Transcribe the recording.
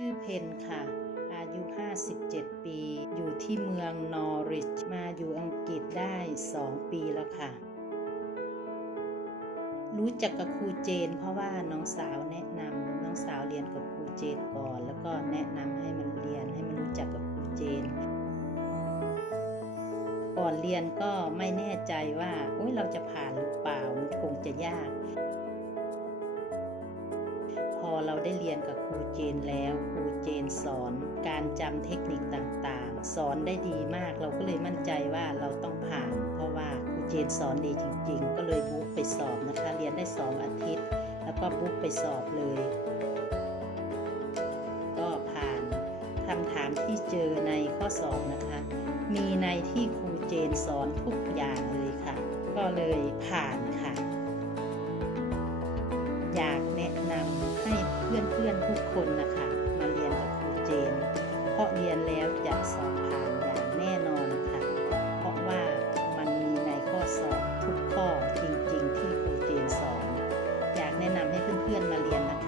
ชื่อเพนค่ะ อายุ 57 ปี อยู่ที่เมืองนอริช มาอยู่อังกฤษได้ 2 ปีแล้วค่ะ รู้จักกับครูเจน เพราะว่าน้องสาวแนะนำน้องสาวเรียนกับครูเจนก่อน แล้วก็แนะนำให้มันเรียนให้มันรู้จักกับครูเจนก่อนเรียนก็ไม่แน่ใจว่าโอ้ยเราจะผ่านหรือเปล่ามันคงจะยาก เราได้เรียนกับครูเจนแล้วครูเจนสอนการจำเทคนิคต่างๆ สอนได้ดีมากเราก็เลยมั่นใจว่าเราต้องผ่าน เพราะว่าครูเจนสอนดีจริง ๆ ก็เลยบุ๊กไปสอบนะคะ เรียนได้สองอาทิตย์ แล้วก็บุ๊กไปสอบเลย ก็ผ่านคำถามที่เจอในข้อสอบนะคะ มีในที่ครูเจนสอนทุกอย่างเลยค่ะ ก็เลยผ่านค่ะ อนๆทุกคนนะคะมาเรียนกับครูเจน เพราะเรียนแล้วจะสอบผ่านอย่างแน่นอนค่ะ เพราะว่ามันมีในข้อสอบทุกข้อจริงๆ ที่ครูเจนสอน อยากแนะนำให้เพื่อนๆมาเรียนนะคะ